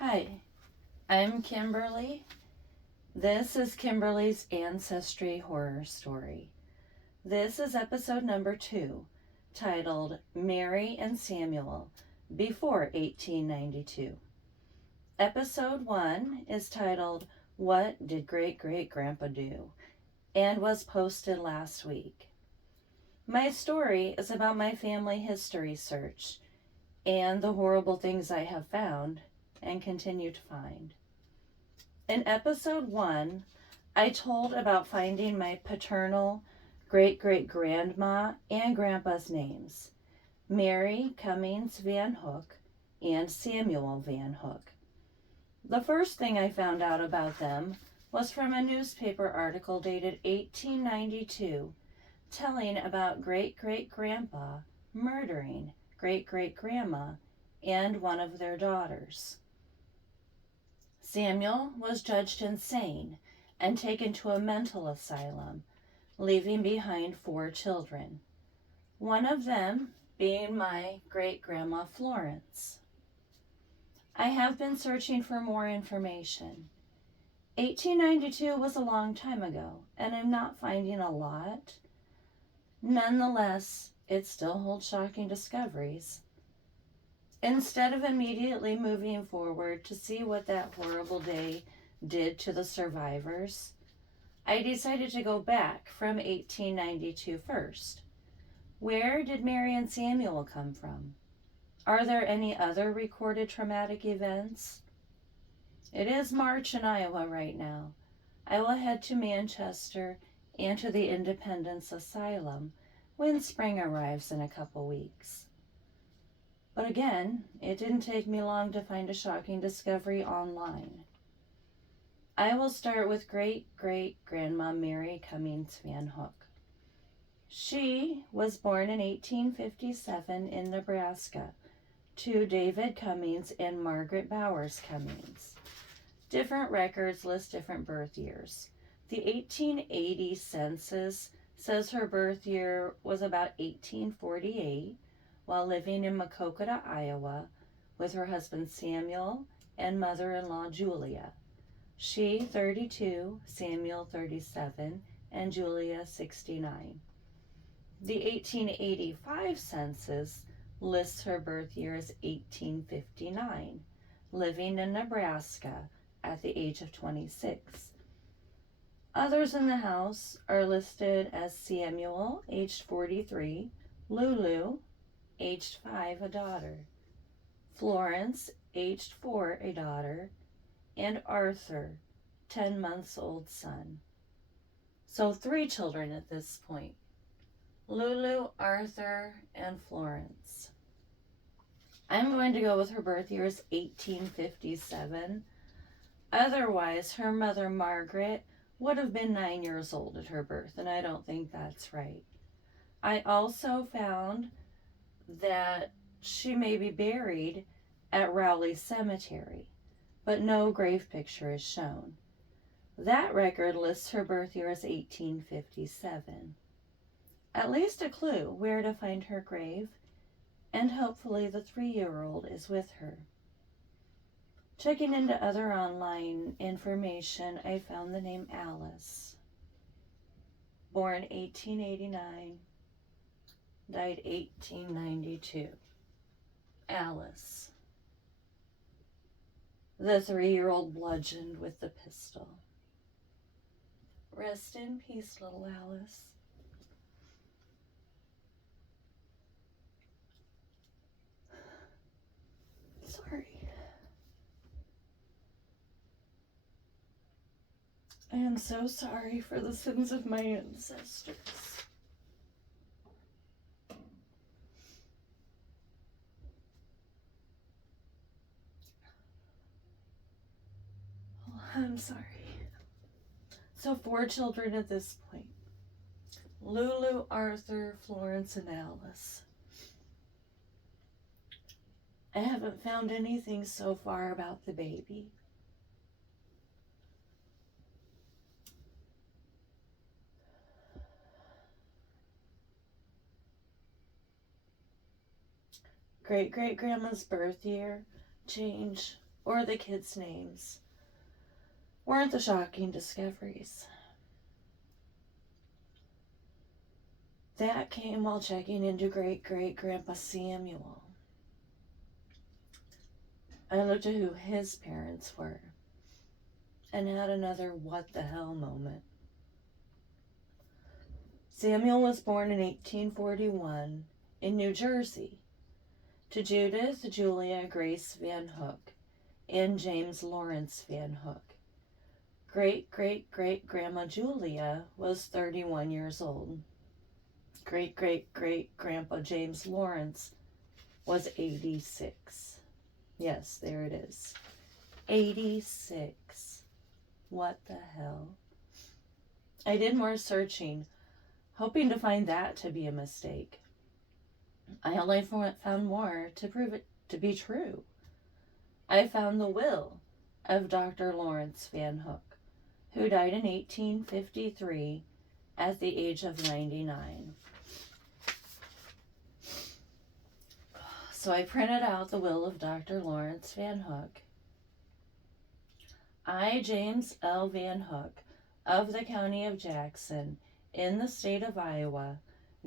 Hi, I'm Kimberly. This is Kimberly's Ancestry horror story. This is episode number 2, titled Mary and Samuel Before 1892. Episode 1 is titled What Did Great Great Grandpa Do? And was posted last week. My story is about my family history search and the horrible things I have found and continue to find. In episode 1, I told about finding my paternal great-great-grandma and grandpa's names, Mary Cummings Van Hook and Samuel Van Hook. The first thing I found out about them was from a newspaper article dated 1892 telling about great-great-grandpa murdering great-great-grandma and one of their daughters. Samuel was judged insane and taken to a mental asylum, leaving behind 4 children, one of them being my great-grandma Florence. I have been searching for more information. 1892 was a long time ago, and I'm not finding a lot. Nonetheless, it still holds shocking discoveries. Instead of immediately moving forward to see what that horrible day did to the survivors, I decided to go back from 1892 first. Where did Mary and Samuel come from? Are there any other recorded traumatic events? It is March in Iowa right now. I will head to Manchester and to the Independence Asylum when spring arrives in a couple weeks. But again, it didn't take me long to find a shocking discovery online. I will start with great-great-grandma Mary Cummings Van Hook. She was born in 1857 in Nebraska to David Cummings and Margaret Bowers Cummings. Different records list different birth years. The 1880 census says her birth year was about 1848, while living in Maquoketa, Iowa, with her husband Samuel and mother-in-law Julia. She 32, Samuel 37, and Julia 69. The 1885 census lists her birth year as 1859, living in Nebraska at the age of 26. Others in the house are listed as Samuel, aged 43, Lulu, aged 5, a daughter, Florence, aged 4, a daughter, and Arthur, 10 months old son. So 3 children at this point: Lulu, Arthur, and Florence. I'm going to go with her birth year as 1857. Otherwise, her mother Margaret would have been 9 years old at her birth, and I don't think that's right. I also found that she may be buried at Rowley Cemetery, but no grave picture is shown. That record lists her birth year as 1857. At least a clue where to find her grave, and hopefully the 3-year-old is with her. Checking into other online information, I found the name Alice. Born 1889, died 1892. Alice. The 3-year-old bludgeoned with the pistol. Rest in peace, little Alice. Sorry. I am so sorry for the sins of my ancestors. Oh, I'm sorry. So 4 children at this point: Lulu, Arthur, Florence, and Alice. I haven't found anything so far about the baby. Great-great-grandma's birth year changed or the kids' names weren't the shocking discoveries. That came while checking into great-great-grandpa Samuel. I looked at who his parents were and had another what the hell moment. Samuel was born in 1841 in New Jersey to Judith Julia Grace Van Hook and James Lawrence Van Hook. Great-great-great-grandma Julia was 31 years old. Great-great-great-grandpa James Lawrence was 86. Yes, there it is. 86. What the hell? I did more searching, hoping to find that to be a mistake. I only found more to prove it to be true. I found the will of Dr. Lawrence Van Hook, who died in 1853 at the age of 99. So I printed out the will of Dr. Lawrence Van Hook. I, James L. Van Hook, of the county of Jackson, in the state of Iowa,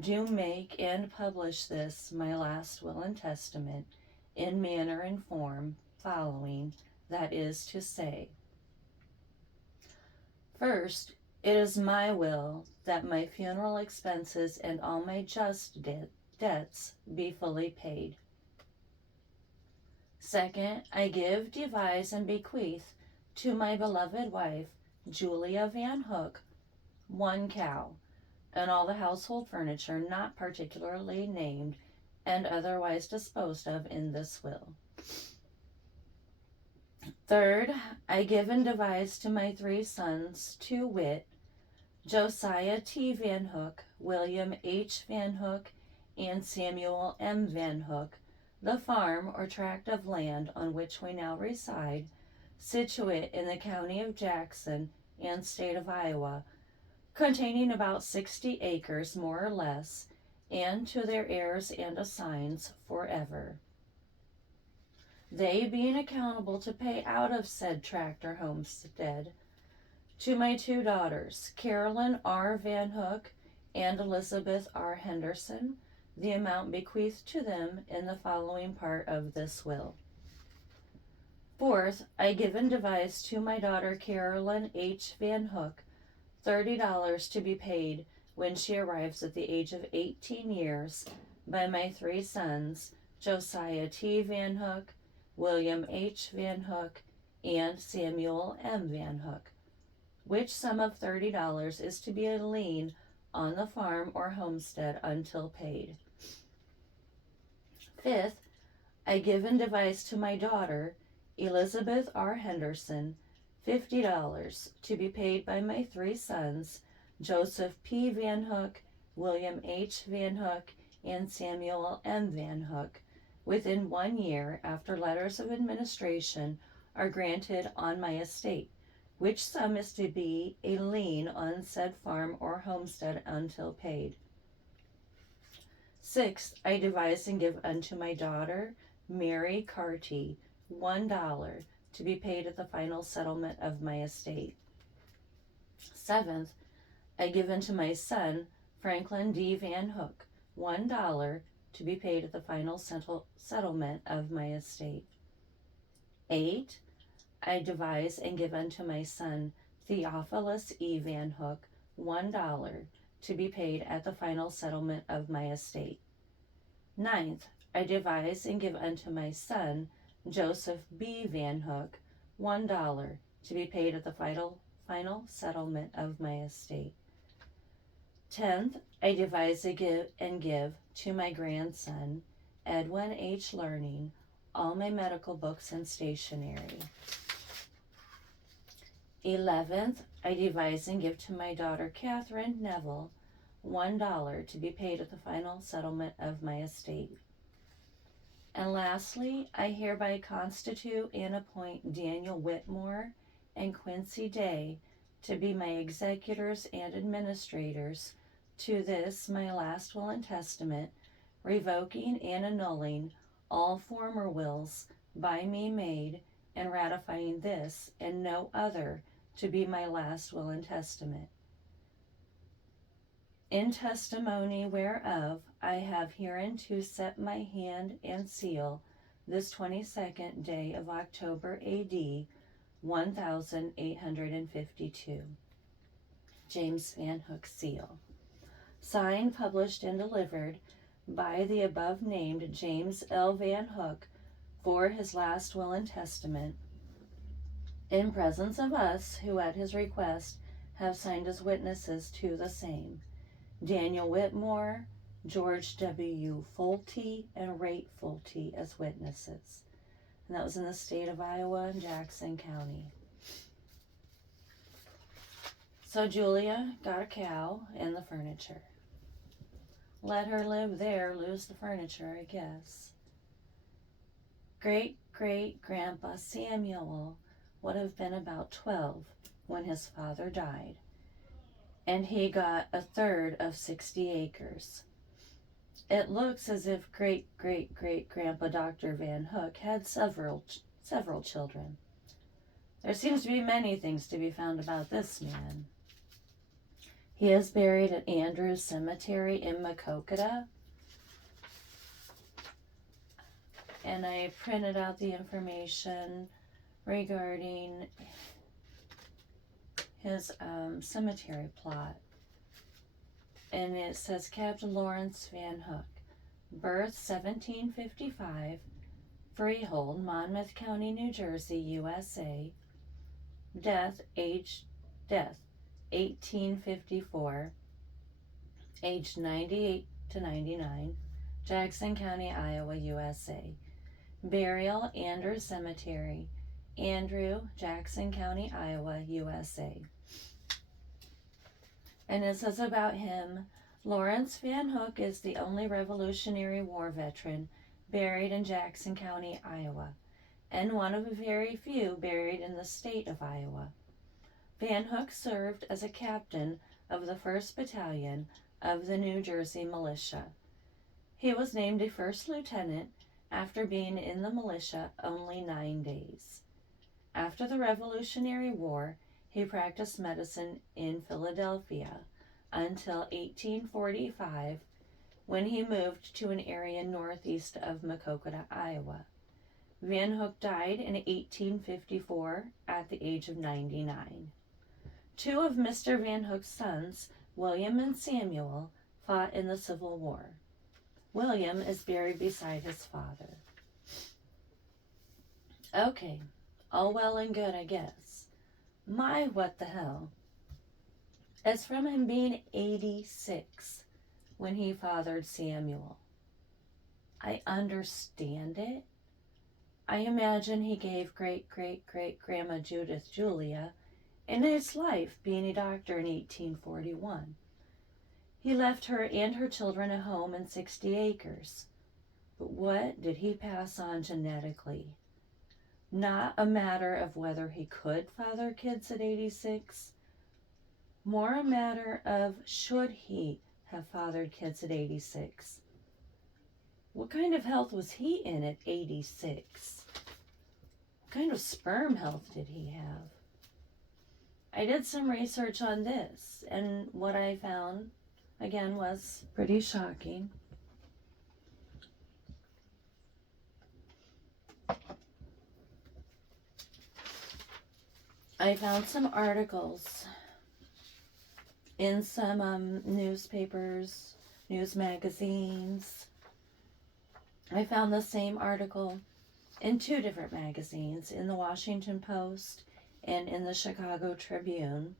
do make and publish this, my last will and testament, in manner and form following, that is to say. First, it is my will that my funeral expenses and all my just debts be fully paid. Second, I give, devise, and bequeath to my beloved wife, Julia Van Hook, 1 cow, and all the household furniture not particularly named and otherwise disposed of in this will. Third, I give and devise to my 3 sons, to wit, Josiah T. Van Hook, William H. Van Hook, and Samuel M. Van Hook, the farm or tract of land on which we now reside, situate in the county of Jackson and state of Iowa, containing about 60 acres more or less, and to their heirs and assigns forever. They being accountable to pay out of said tract or homestead to my 2 daughters, Carolyn R. Van Hook and Elizabeth R. Henderson, the amount bequeathed to them in the following part of this will. Fourth, I give and devise to my daughter Carolyn H. Van Hook $30 to be paid when she arrives at the age of 18 years by my 3 sons, Josiah T. Van Hook, William H. Van Hook, and Samuel M. Van Hook, which sum of $30 is to be a lien on the farm or homestead until paid. Fifth, I give and devise to my daughter, Elizabeth R. Henderson, $50 to be paid by my 3 sons, Joseph P. Van Hook, William H. Van Hook, and Samuel M. Van Hook, within 1 year after letters of administration are granted on my estate, which sum is to be a lien on said farm or homestead until paid. Sixth, I devise and give unto my daughter, Mary Carty, $1 to be paid at the final settlement of my estate. Seventh, I give unto my son, Franklin D. Van Hook, $1 to be paid at the final settlement of my estate. 8, I devise and give unto my son, Theophilus E. Van Hook, $1 to be paid at the final settlement of my estate. 9th, I devise and give unto my son, Joseph B. Van Hook, $1 to be paid at the final settlement of my estate. 10th, I devise and give to my grandson, Edwin H. Learning, all my medical books and stationery. 11th, I devise and give to my daughter Catherine Neville $1 to be paid at the final settlement of my estate. And lastly, I hereby constitute and appoint Daniel Whitmore and Quincy Day to be my executors and administrators to this, my last will and testament, revoking and annulling all former wills by me made and ratifying this and no other to be my last will and testament. In testimony whereof I have hereunto set my hand and seal this 22nd day of October AD 1852. James Van Hook seal. Signed, published, and delivered by the above named James L. Van Hook for his last will and testament, in presence of us who at his request have signed as witnesses to the same, Daniel Whitmore, George W. Fulte, and Rate Fulte as witnesses. And that was in the state of Iowa in Jackson County. So Julia got a cow and the furniture. Let her live there, lose the furniture, I guess. Great-great-grandpa Samuel would have been about 12 when his father died, and he got a third of 60 acres. It looks as if great-great-great-grandpa Dr. Van Hook had several children. There seems to be many things to be found about this man. He is buried at Andrews Cemetery in Maquoketa. And I printed out the information regarding his cemetery plot. And it says Captain Lawrence Van Hook, birth 1755, Freehold, Monmouth County, New Jersey, USA. Death 1854, aged 98 to 99, Jackson County, Iowa, USA. Burial, Andrews Cemetery, Andrew, Jackson County, Iowa, USA. And it says about him, Lawrence Van Hook is the only Revolutionary War veteran buried in Jackson County, Iowa, and one of a very few buried in the state of Iowa. Van Hook served as a captain of the 1st Battalion of the New Jersey Militia. He was named a first lieutenant after being in the militia only 9 days. After the Revolutionary War, he practiced medicine in Philadelphia until 1845, when he moved to an area northeast of Maquoketa, Iowa. Van Hook died in 1854 at the age of 99. Two of Mr. Van Hook's sons, William and Samuel, fought in the Civil War. William is buried beside his father. Okay, all well and good, I guess. My, what the hell. It's from him being 86 when he fathered Samuel. I understand it. I imagine he gave great-great-great-grandma Judith Julia in his life, being a doctor in 1841. He left her and her children a home and 60 acres. But what did he pass on genetically? Not a matter of whether he could father kids at 86, more a matter of should he have fathered kids at 86. What kind of health was he in at 86? What kind of sperm health did he have? I did some research on this, and what I found, again, was pretty shocking. I found some articles in some newspapers, news magazines. I found the same article in 2 different magazines, in the Washington Post and in the Chicago Tribune,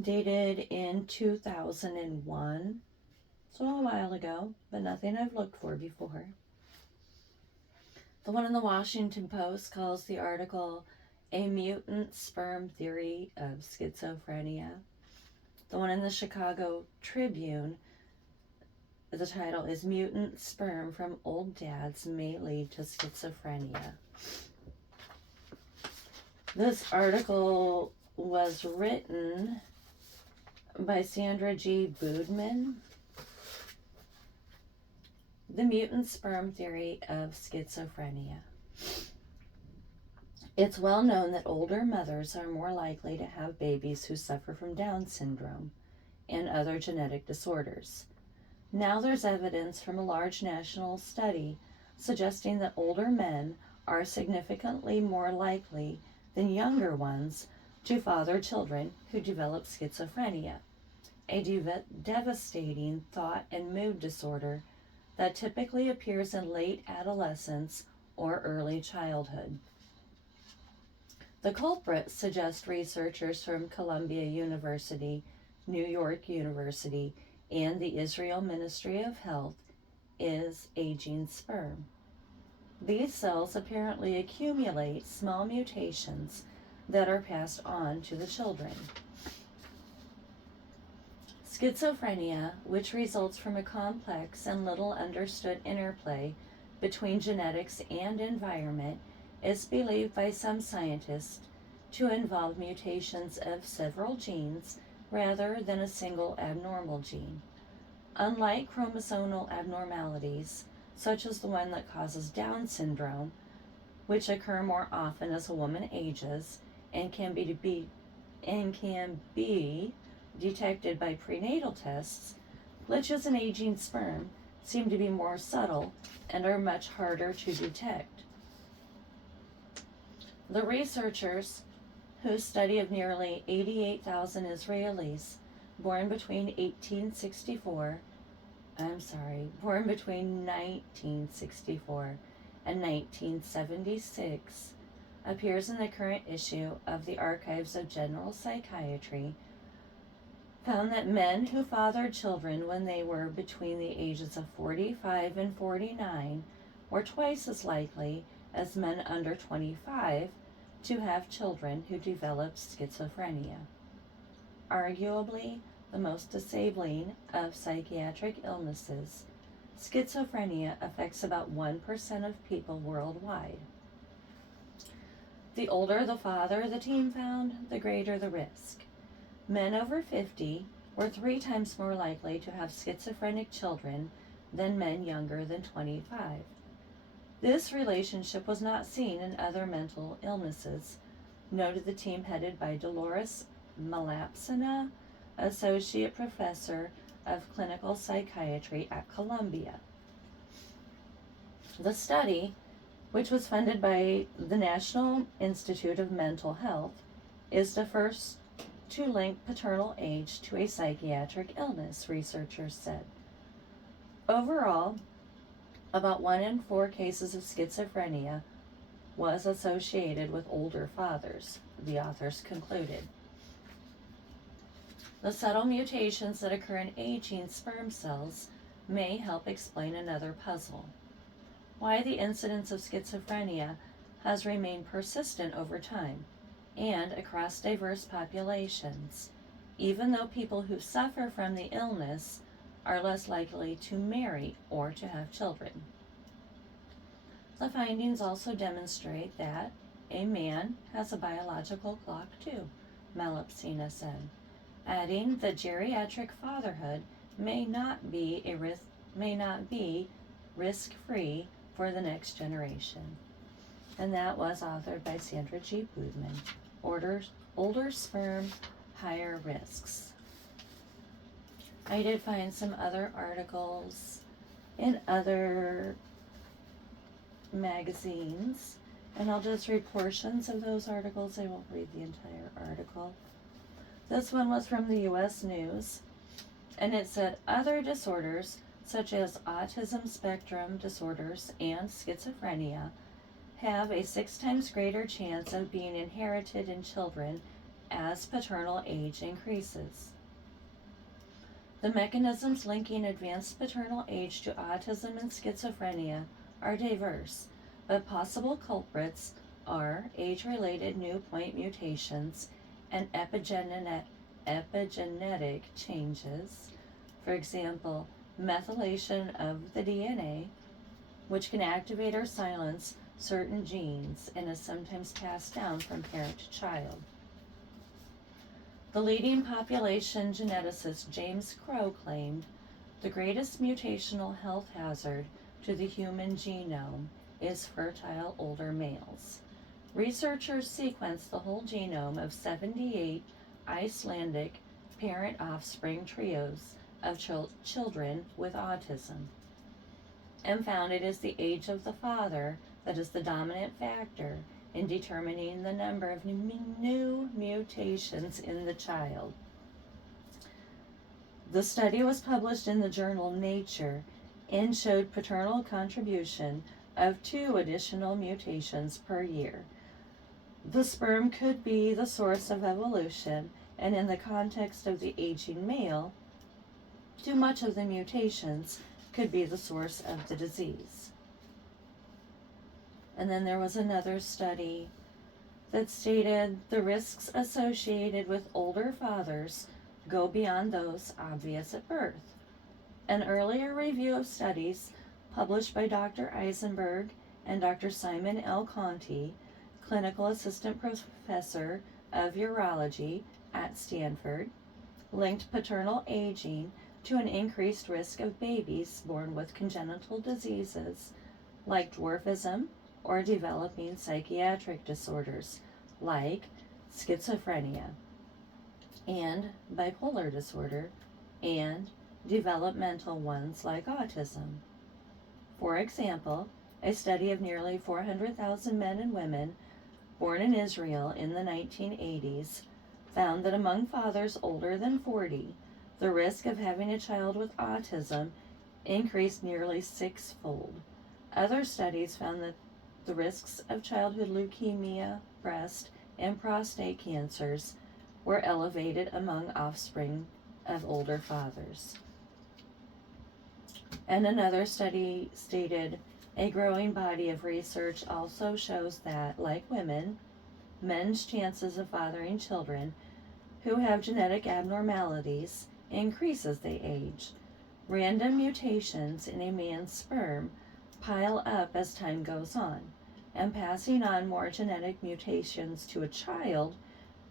dated in 2001, so a while ago, but nothing I've looked for before. The one in the Washington Post calls the article A Mutant Sperm Theory of Schizophrenia. The one in the Chicago Tribune, the title is Mutant Sperm from Old Dads May Lead to Schizophrenia. This article was written by Sandra G. Boodman. The Mutant Sperm Theory of Schizophrenia. It's well known that older mothers are more likely to have babies who suffer from Down syndrome and other genetic disorders. Now there's evidence from a large national study suggesting that older men are significantly more likely than younger ones to father children who develop schizophrenia, a devastating thought and mood disorder that typically appears in late adolescence or early childhood. The culprit, suggest researchers from Columbia University, New York University, and the Israel Ministry of Health, is aging sperm. These cells apparently accumulate small mutations that are passed on to the children. Schizophrenia, which results from a complex and little understood interplay between genetics and environment, is believed by some scientists to involve mutations of several genes rather than a single abnormal gene. Unlike chromosomal abnormalities, such as the one that causes Down syndrome, which occur more often as a woman ages and can be detected by prenatal tests, glitches in aging sperm seem to be more subtle and are much harder to detect. The researchers, whose study of nearly 88,000 Israelis born between 1964 and 1976, appears in the current issue of the Archives of General Psychiatry, found that men who fathered children when they were between the ages of 45 and 49 were twice as likely as men under 25 to have children who developed schizophrenia. Arguably the most disabling of psychiatric illnesses, schizophrenia affects about 1% of people worldwide. The older the father the team found, the greater the risk. Men over 50 were 3 times more likely to have schizophrenic children than men younger than 25. This relationship was not seen in other mental illnesses, noted the team headed by Dolores Malapsina, Associate Professor of Clinical Psychiatry at Columbia. The study, which was funded by the National Institute of Mental Health, is the first to link paternal age to a psychiatric illness, researchers said. Overall, about 1 in 4 cases of schizophrenia was associated with older fathers, the authors concluded. The subtle mutations that occur in aging sperm cells may help explain another puzzle: why the incidence of schizophrenia has remained persistent over time and across diverse populations, even though people who suffer from the illness are less likely to marry or to have children. The findings also demonstrate that a man has a biological clock too, Malapsina said, adding that geriatric fatherhood may not be risk-free for the next generation. And that was authored by Sandra G. Boodman. Older sperm, higher risks. I did find some other articles in other magazines, and I'll just read portions of those articles. I won't read the entire article. This one was from the U.S. News, and it said other disorders such as autism spectrum disorders and schizophrenia have a 6 times greater chance of being inherited in children as paternal age increases. The mechanisms linking advanced paternal age to autism and schizophrenia are diverse, but possible culprits are age-related new point mutations and epigenetic changes, for example, methylation of the DNA, which can activate or silence certain genes and is sometimes passed down from parent to child. The leading population geneticist James Crow claimed the greatest mutational health hazard to the human genome is fertile older males. Researchers sequenced the whole genome of 78 Icelandic parent-offspring trios of children with autism and found it is the age of the father that is the dominant factor in determining the number of new mutations in the child. The study was published in the journal Nature and showed paternal contribution of 2 additional mutations per year. The sperm could be the source of evolution, and in the context of the aging male, too much of the mutations could be the source of the disease. And then there was another study that stated the risks associated with older fathers go beyond those obvious at birth. An earlier review of studies published by Dr. Eisenberg and Dr. Simon L. Conti, clinical assistant professor of urology at Stanford, linked paternal aging to an increased risk of babies born with congenital diseases like dwarfism or developing psychiatric disorders like schizophrenia and bipolar disorder and developmental ones like autism. For example, a study of nearly 400,000 men and women born in Israel in the 1980s found that among fathers older than 40, the risk of having a child with autism increased nearly 6-fold. Other studies found that the risks of childhood leukemia, breast, and prostate cancers were elevated among offspring of older fathers. And another study stated, a growing body of research also shows that, like women, men's chances of fathering children who have genetic abnormalities increase as they age. Random mutations in a man's sperm pile up as time goes on, and passing on more genetic mutations to a child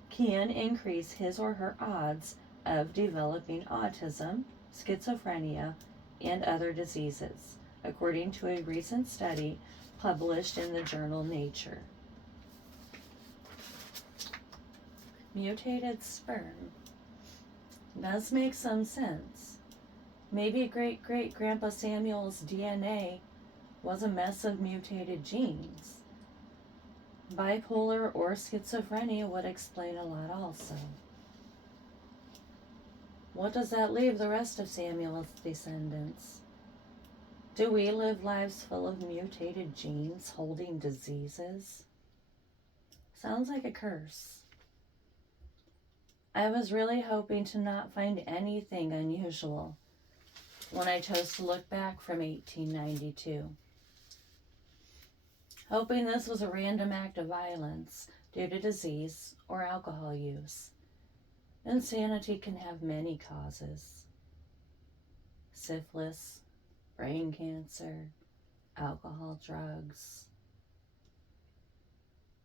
can increase his or her odds of developing autism, schizophrenia, and other diseases, according to a recent study published in the journal Nature. Mutated sperm does make some sense. Maybe great-great-grandpa Samuel's DNA was a mess of mutated genes. Bipolar or schizophrenia would explain a lot also. What does that leave the rest of Samuel's descendants? Do we live lives full of mutated genes holding diseases? Sounds like a curse. I was really hoping to not find anything unusual when I chose to look back from 1892. Hoping this was a random act of violence due to disease or alcohol use. Insanity can have many causes. Syphilis, brain cancer, alcohol, drugs.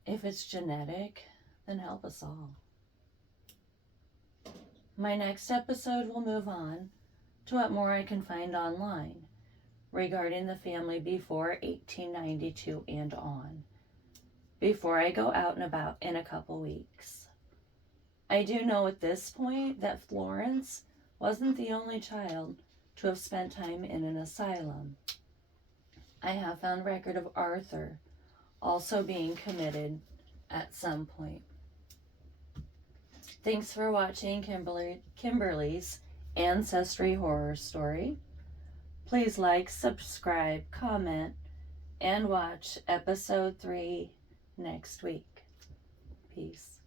If it's genetic, then help us all. My next episode will move on to what more I can find online regarding the family before 1892 and on, before I go out and about in a couple weeks. I do know at this point that Florence wasn't the only child to have spent time in an asylum. I have found record of Arthur also being committed at some point. Thanks for watching Kimberly's Ancestry Horror Story. Please like, subscribe, comment, and watch episode 3 next week. Peace.